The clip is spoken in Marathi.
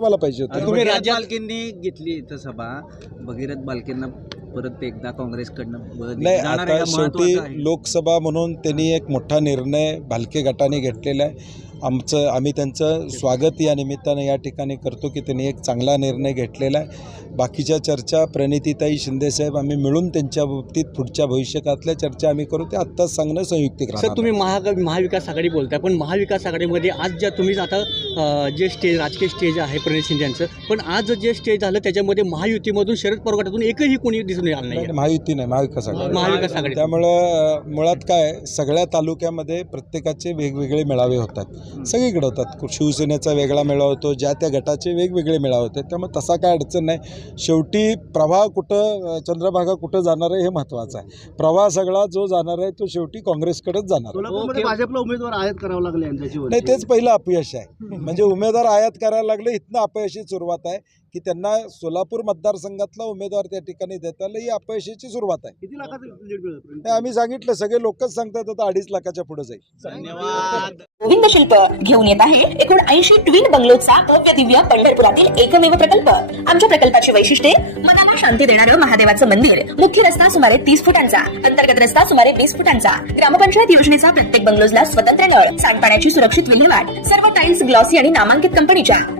आम्हाला पाहिजे तुम्ही राज्यात- बालकेंनी घेतली इथं सभा भगीरथ बालकेंना परत एकदा काँग्रेसकडनं नाही जाणार आहे आता का? शेवटी महत्त्वाचं आहे. लोकसभा म्हणून त्यांनी एक मोठा निर्णय भालके गटाने घेतलेला आहे आमचं आम्ही त्यांचं स्वागत या निमित्तानं या ठिकाणी करतो की त्यांनी एक चांगला निर्णय घेतलेला आहे बाकीच्या चर्चा प्रणितीताई शिंदेसाहेब आम्ही मिळून त्यांच्या बाबतीत पुढच्या भविष्यकातल्या चर्चा आम्ही करू. ते आत्ताच सांगणं संयुक्तिक सर तुम्ही महा महाविकास आघाडी बोलताय पण महाविकास आघाडीमध्ये आज ज्या तुम्ही आता जे स्टेज राजकीय स्टेज आहे प्रणित शिंदे यांचं पण आज जे स्टेज झालं त्याच्यामध्ये महायुतीमधून शरद पवार गटातून एकही कोणी दिसून आलं नाही, महायुती नाही महाविकास आघाडी. महाविकास आघाडी. त्यामुळं मुळात काय सगळ्या तालुक्यामध्ये प्रत्येकाचे वेगवेगळे मेळावे होतात. सगळीकडे होतात. शिवसेनेचा वेगळा मेळावा होतो ज्या त्या गटाचे वेगवेगळे मेळावे होतात. त्यामुळे तसा काय अडचण नाही. शेवटी प्रवाह कुठं चंद्रभागा कुठं जाणार आहे हे महत्त्वाचं आहे. प्रवाह सगळा जो जाणार आहे तो शेवटी काँग्रेसकडेच जाणार आहे. भाजपला उमेदवार आयात करावं लागले नाही तेच पहिलं अपयश आहे. म्हणजे उमेदवार आयात करायला लागले इथनं अपयशी सुरुवात आहे की त्यांना सोलापूर मतदारसंघातला उमेदवार त्या ठिकाणी देता आला ही अपयशाची सुरुवात आहे. किती लाखाचं आम्ही सांगितलं सगळे लोकच सांगतात आता अडीच लाखाच्या पुढे जाईल. धन्यवाद. गोविंद शिल्प घेऊन येत आहे एकूण ऐंशी ट्विन बंगलोचा भव्य दिव्य पंढरपुरातील एकमेव प्रकल्प. आमच्या प्रकल्पाची वैशिष्ट्ये. मनाला शांती देणारं महादेवाचं मंदिर. मुख्य रस्ता सुमारे तीस फुटांचा. अंतर्गत रस्ता सुमारे वीस फुटांचा. ग्रामपंचायत योजनेचा प्रत्येक बंगलोजला स्वतंत्र नळ. सांडपाण्याची सुरक्षित विल्हेवाट. सर्व टाइल्स ग्लॉसी आणि नामांकित कंपनीच्या.